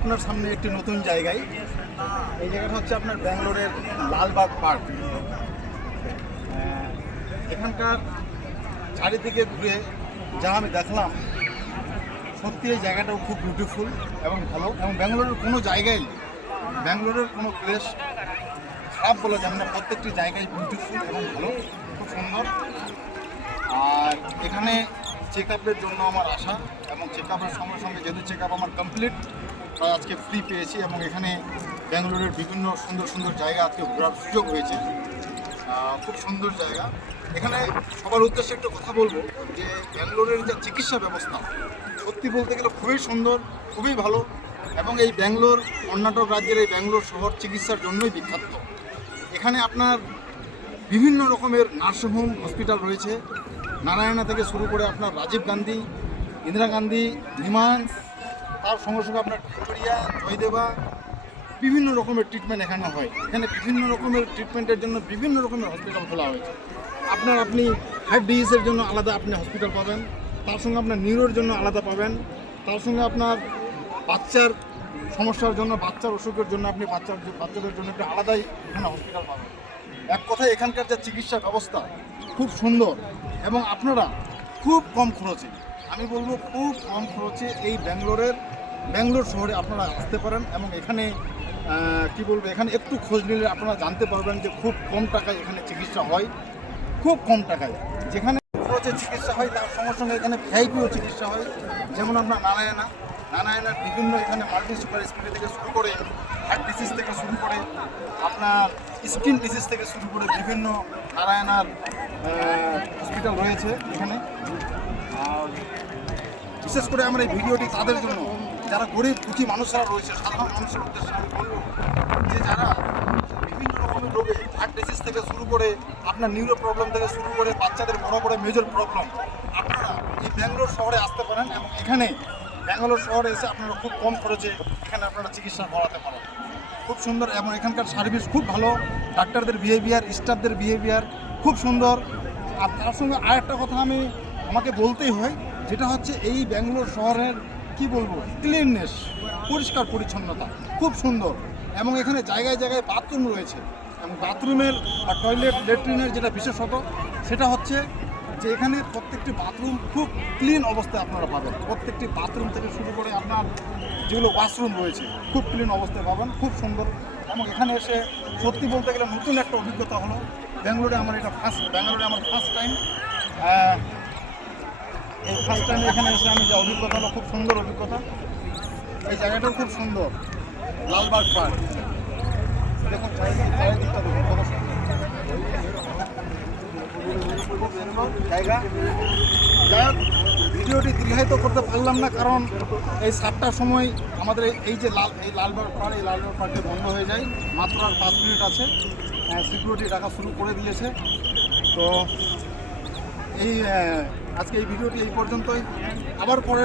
আপনার সামনে একটি নতুন জায়গায়। এই জায়গাটা হচ্ছে আপনার ব্যাঙ্গালোরের লালবাগ পার্ক। এখানকার চারিদিকে ঘুরে যা আমি দেখলাম, সত্যি এই জায়গাটাও খুব বিউটিফুল এবং ভালো। এবং ব্যাঙ্গালোরের কোনো জায়গায়, ব্যাঙ্গালোরের কোনো প্লেস খারাপ বলা যাবে না, প্রত্যেকটি জায়গায় বিউটিফুল এবং ভালো, খুব সুন্দর। আর এখানে চেক আপের জন্য আমার আসা, এবং চেক আপের সঙ্গে সঙ্গে যেহেতু চেক আপ আমার কমপ্লিট, তাই আজকে ফ্রি পেয়েছি। এবং এখানে ব্যাঙ্গালোরের বিভিন্ন সুন্দর সুন্দর জায়গা আজকে ঘোরার সুযোগ হয়েছে। খুব সুন্দর জায়গা। এখানে সবার উদ্দেশ্যে একটা কথা বলবো যে ব্যাঙ্গালোরের যে চিকিৎসা ব্যবস্থা, সত্যি বলতে গেলে খুবই সুন্দর, খুবই ভালো। এবং এই ব্যাঙ্গালোর, কর্ণাটক রাজ্যের এই ব্যাঙ্গালোর শহর চিকিৎসার জন্যই বিখ্যাত। এখানে আপনার বিভিন্ন রকমের নার্সিংহোম, হসপিটাল রয়েছে। নারায়ণা থেকে শুরু করে আপনার রাজীব গান্ধী, ইন্দিরা গান্ধী, নিমান্স, তার সঙ্গে সঙ্গে আপনার ভিক্টোরিয়া, জয়দেবা, বিভিন্ন রকমের ট্রিটমেন্ট এখানে হয়। এখানে বিভিন্ন রকমের ট্রিটমেন্টের জন্য বিভিন্ন রকমের হসপিটাল খোলা হয়েছে। আপনি হার্ট ডিজিজের জন্য আলাদা আপনি হসপিটাল পাবেন, তার সঙ্গে আপনার নিউরোর জন্য আলাদা পাবেন, তার সঙ্গে আপনার বাচ্চার সমস্যার জন্য, বাচ্চার অসুখের জন্য আপনি বাচ্চাদের জন্য একটা আলাদাই এখানে হসপিটাল পাবেন। এক কথায় এখানকার যে চিকিৎসা ব্যবস্থা খুব সুন্দর। এবং আপনারা খুব কম খরচে, আমি বলবো খুব কম খরচে এই ব্যাঙ্গালোর শহরে আপনারা আসতে পারেন। এবং এখানে কি বলবো, এখানে একটু খোঁজ নিলে আপনারা জানতে পারবেন যে খুব কম টাকায় এখানে চিকিৎসা হয়, খুব কম টাকায়। যেখানে খরচে চিকিৎসা হয় তার সঙ্গে সঙ্গে এখানে ভিআইপিও চিকিৎসা হয়। যেমন আপনার নারায়ণার বিভিন্ন এখানে মাল্টি সুপার স্পেশালিটি থেকে শুরু করে, হার্ট ডিজিজ থেকে শুরু করে, আপনার স্কিন ডিজিজ থেকে শুরু করে বিভিন্ন নারায়ণার হসপিটাল রয়েছে এখানে। আর বিশেষ করে আমরা এই ভিডিওটি তাদের জন্য, যারা গরিব দুঃখী মানুষরা রয়েছে, সাধারণ মানুষের উদ্দেশ্যে আমি বলব যে যারা বিভিন্ন রকমের রোগে, হার্ট ডিজিজ থেকে শুরু করে আপনার নিউরো প্রবলেম থেকে শুরু করে বাচ্চাদের বড় বড় মেজর প্রবলেম, আপনারা এই ব্যাঙ্গালোর শহরে আসতে পারেন। এবং এখানে ব্যাঙ্গালোর শহরে এসে আপনারা খুব কম খরচে এখানে আপনারা চিকিৎসা করাতে পারেন। খুব সুন্দর। এবং এখানকার সার্ভিস খুব ভালো, ডাক্তারদের বিহেভিয়ার, স্টাফদের বিহেভিয়ার খুব সুন্দর। আর তার সঙ্গে আরেকটা কথা আমাকে বলতেই হয়, যেটা হচ্ছে এই ব্যাঙ্গালোর শহরের কি বলবো, ক্লিননেস, পরিষ্কার পরিচ্ছন্নতা খুব সুন্দর। এবং এখানে জায়গায় জায়গায় বাথরুম রয়েছে। এবং বাথরুমের বা টয়লেট, ল্যাট্রিনের যেটা বিশেষত, সেটা হচ্ছে যে এখানে প্রত্যেকটি বাথরুম খুব ক্লিন অবস্থায় আপনারা পাবেন। প্রত্যেকটি বাথরুম থেকে শুরু করে আপনার যেগুলো ওয়াশরুম রয়েছে খুব ক্লিন অবস্থায় পাবেন, খুব সুন্দর। এবং এখানে এসে সত্যি বলতে গেলে নতুন একটা অভিজ্ঞতা হলো। ব্যাঙ্গালোরে আমার ফার্স্ট টাইম। এই ফার্স্ট টাইম এখানে এসে আমি যে অভিজ্ঞতা হলো, খুব সুন্দর অভিজ্ঞতা। এই জায়গাটাও খুব সুন্দর, লালবাগ পার্ক। দেখুন চারিদিকটা দেখুন কত সুন্দর জায়গা। যাই হোক, ভিডিওটি দীর্ঘায়িত করতে পারলাম না, কারণ এই 7টার সময় আমাদের এই লালবাগ পার্কে বন্ধ হয়ে যায়। মাত্র আর 5 মিনিট আছে, সিকিউরিটি ডাকা শুরু করে দিয়েছে। তো আজকে এই ভিডিওটি এই পর্যন্তই। আবার পরে